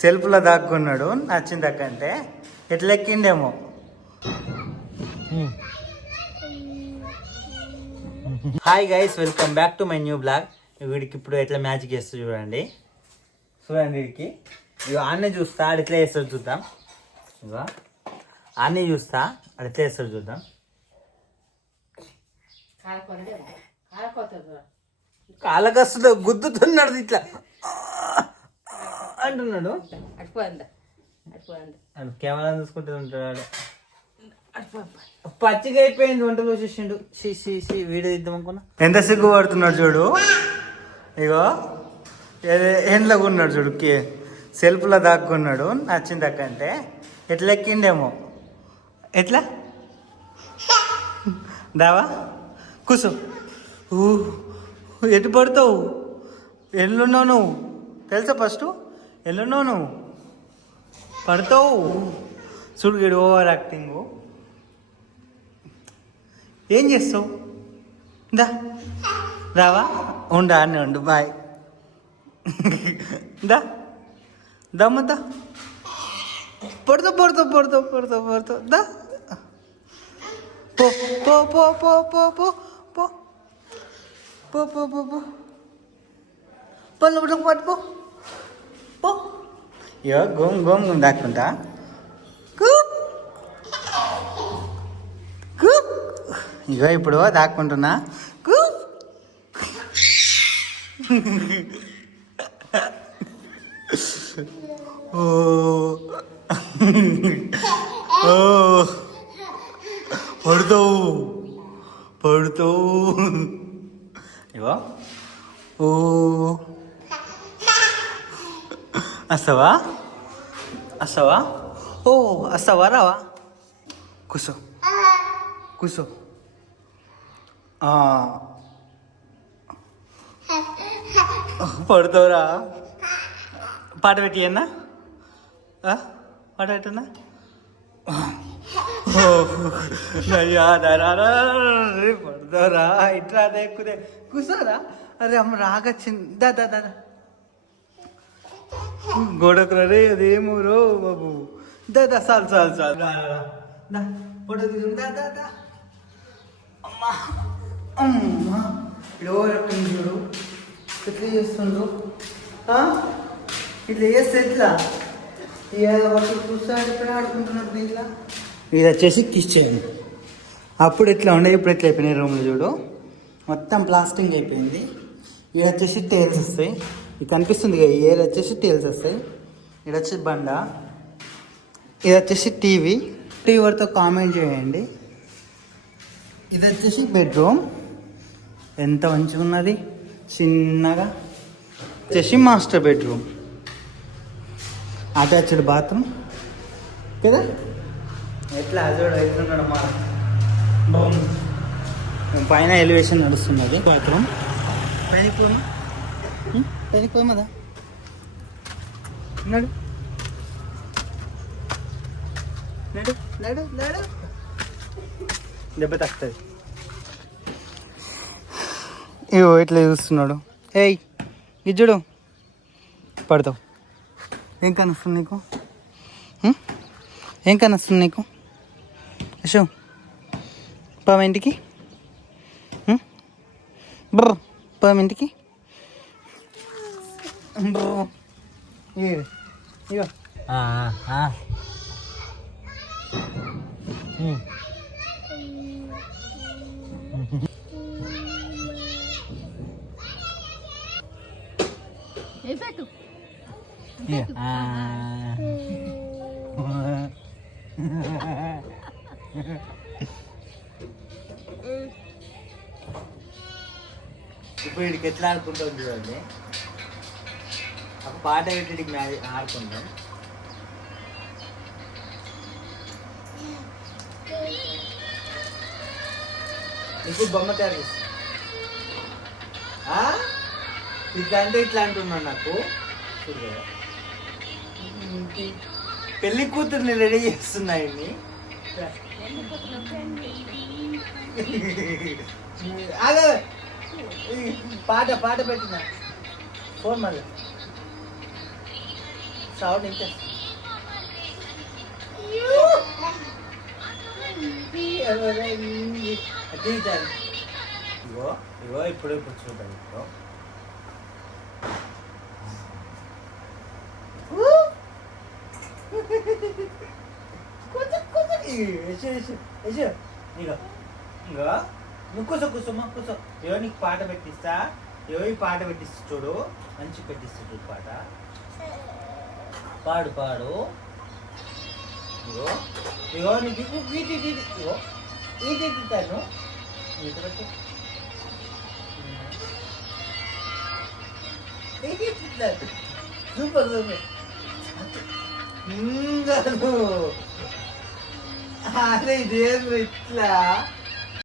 సెల్ఫ్లో దాక్కున్నాడు నచ్చింది అక్కంటే ఎట్లా ఎక్కిండేమో hi guys welcome back to my new blog వీడికి ఇప్పుడు ఎట్లా మ్యాజిక్ చేస్తూ చూడండి. చూడండి వీడికి. ఇక ఆన్నే చూస్తా ఆడు ఎట్లా చేస్తాడు చూద్దాం. ఇక ఆన్నే చూస్తా ఆడు ఎట్లా చేస్తాడు చూద్దాం. కాలకస్తులో గుద్దుతున్నాడు ఇట్లా. అంటున్నాడు. అడిపోయిందా. అడిపోయిందా. ఆడు కెమెరా చూసుకుంటూ ఉంటాడు పచ్చిగా అయిపోయింది వంట చూసేసిండు. షీ షీ వీడియో ఇద్దాం అనుకున్నా. ఎంత సిగ్గు పడుతున్నాడు చూడు. ఇగో ఎండ్లో ఉన్నాడు చూడు కే సెల్ఫ్లో దాక్కున్నాడు. నచ్చింది అక్కంటే ఎట్లా ఎక్కిండేమో. ఎట్లా? దావా? కూసు. ఎటు పడతావు? ఎల్లున్నావు నువ్వు? తెలుసా ఫస్ట్? ఎల్లున్నావు నువ్వు? పడతావు? చూడు ఓవర్ యాక్టింగ్. ఏం చేస్తావు? దా. రావా? ఉండా అని ఉండు బాయ్. దా. దమ్మద్దా పడుతూ పడుతూ పడుతూ పడుతూ పడుతూ. దా. పో పో పో పో పో పో పో. పో పో పో పో. పళ్ళు పట్టుకు పట్టుకో. పో. ఇగో గోమ్ గోమ్ గుమ్ దాక్కుంటా. ఇగో ఇప్పుడు దాక్కుంటున్నా. ఓ. ఓ. పడుతావు. పడుతావు. ఇగో. ఓ. వస్తావా వస్తావా ఓ వస్తావా రావా కూసో కూసో పడుతావురా పాట పెట్టియన్నా పాట పెట్టన్నా పడతారా ఇట్లా అదే ఎక్కుదే అరే అమ్మ రాగచ్చింది దా దా దా. గోడకు రే అదేమో రో బాబు. దా దా చాలు చాలు చాలు. దా ఫోటో తీసుకుని దా దా అమ్మా అమ్మా. ఇప్పుడు ఎవరు ఎక్కడ చూడు. ఎట్లా చేస్తుండ్రు? ఇట్లా చేస్తే ఎట్లా? ఇది వచ్చేసి కిచెన్. అప్పుడు ఎట్లా ఉండే ఇప్పుడు ఎట్లా అయిపోయినాయి రూమ్లు చూడు. మొత్తం ప్లాస్టింగ్ అయిపోయింది. ఇది వచ్చేసి టైల్స్ వస్తాయి. ఇది కనిపిస్తుంది కదా ఈ వచ్చేసి టైల్స్ వస్తాయి ఇది వచ్చేసి బండ ఇది వచ్చేసి టీవీ టీవీ వరతో కామెంట్ చేయండి. ఇది వచ్చేసి బెడ్రూమ్ ఎంత మంచిగా ఉన్నది. చిన్నగా. వచ్చేసి మాస్టర్ బెడ్రూమ్ అటాచ్డ్ బాత్రూమ్ కదా? ఎట్లా అజోడు అవుతున్నాడు మా బాగుంది పైన ఎలివేషన్ నడుస్తున్నది. బాత్రూమ్ పైకి పైకి పోమదా? నడు. నడు నడు నడు. దెబ్బ తక్కుతుంది. ఇగో ఇట్లా చూస్తున్నాడు? ఏయ్ ఇజ్జుడు పడతావు. ఏం కనిస్తుంది నీకు? ఏం కనిస్తుంది నీకు? యశో పామ ఇంటికి? ఉం? బ్రర్ పామ ఇంటికి? 이게 이거 아, 아. 응. 에펙트. 예. 아. ఇప్పుడు ఇక్కడికి ఎట్లా ఆడుకుంటా ఉండేవాడిని పాట పెట్టి వీడికి ఆడుకుందాం. నీకు బొమ్మ తయారు చేస్తా. ఆ? ఇట్లా అంటే ఇట్లా అంటున్నాడు నాకు. పెళ్ళి కూతుర్ని రెడీ చేస్తున్నాయండి అదే. పాట పాట పెట్టిన. ఫోన్ మళ్ళీ. సౌండ్ ఇంకా తీసాను ఇగో ఇప్పుడే కూర్చుంటాను ఇప్పుడు నువ్వు కూసో కూర్చోమ్మా కూసో ఏవో నీకు పాట పెట్టిస్తా. ఏవో పాట పెట్టిస్తా చూడు. మంచి పెట్టిస్తా చూడు పాట. పాడు పాడు. ఇగో ఇగో నీకు ఇగో వీటి వీటి ఇగో ఇది ఇస్తాను ఇది ఇస్తాను సూపర్ సూపర్. కాదు అరే ఇదేం ఇట్లా?